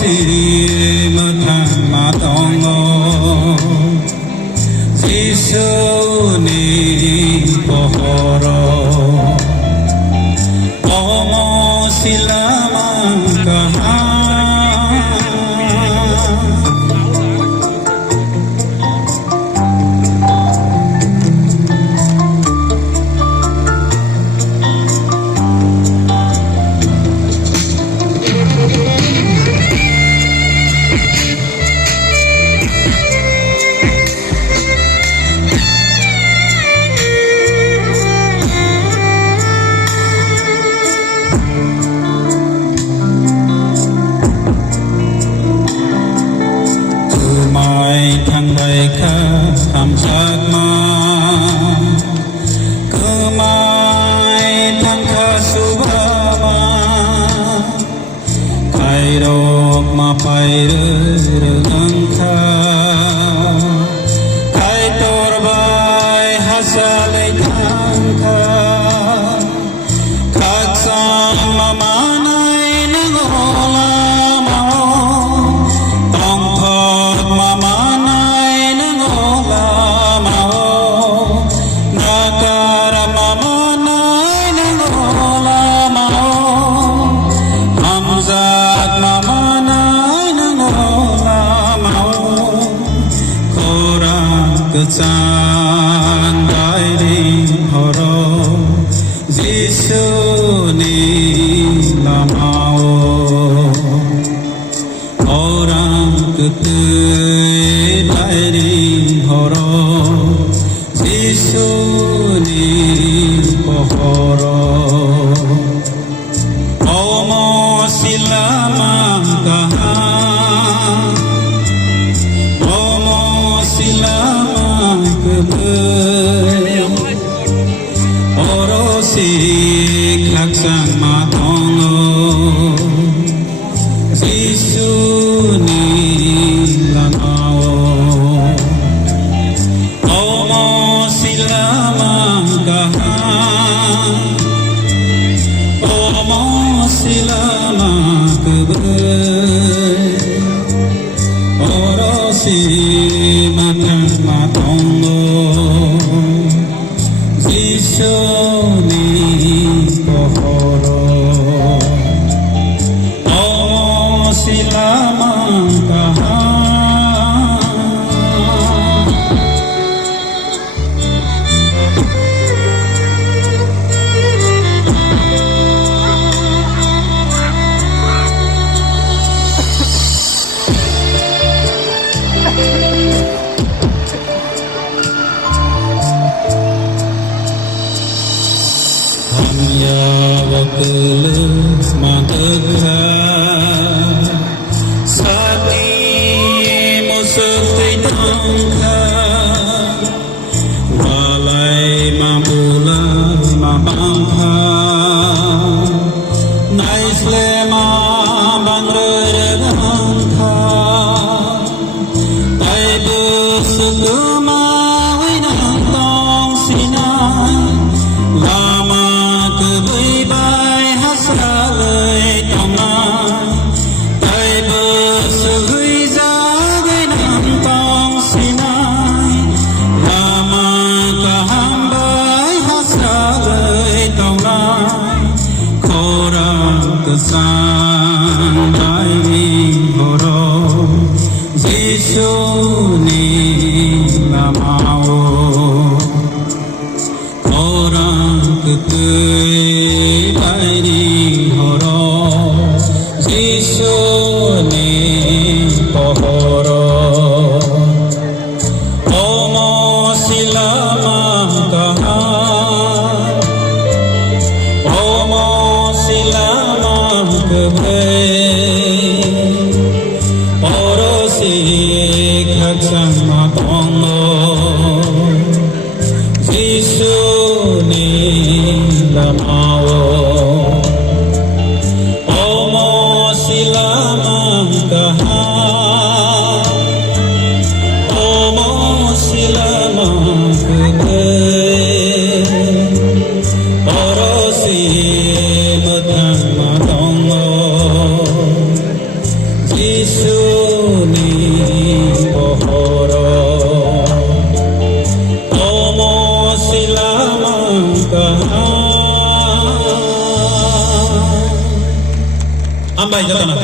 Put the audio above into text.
si mơ thang mà tông ngô Giêsu ni pohoro Omo silama kaha thăng đầy khá tham sát ma cơ mai thăng khá su ba ma khai độc mà phải rơ nâng khá khai tор bài hát xa lấy thăng khá khắc sang mà má này nâng ô la màu tông thật mà má Kesan dari horo Giêsu ni lamao orang ketui dari horo Giêsu ni pohoro Omo silama kaha Oro si khắc sang ma thong ngô Giêsu ni lamao Omo silama kaha Omo silama kebel Oro si ma thong ngô Giêsu ni pohoro Omo silama kaha Wakil magagha Sati musuh tangka Walai mabula mabangha Naislema bangrerangka Taibu suguma winang tong sinai Lama kebui bai hasra lei tongai Tai bersui zagai nam tong sinai Lama kehambai hasra lei tongai Korang kesan dari horo Giêsu ni lamao Orang ketui dari horo Giêsu ni pohoro Omo silama kaha Omo silama kebe Oro si khắc sang ma thong ngô Giêsu ni lamao Omo silama kaha Omo silama kebe Oro si mơ thang ma thong ngô Isuni pohoro Omo silamangka Ambai jatana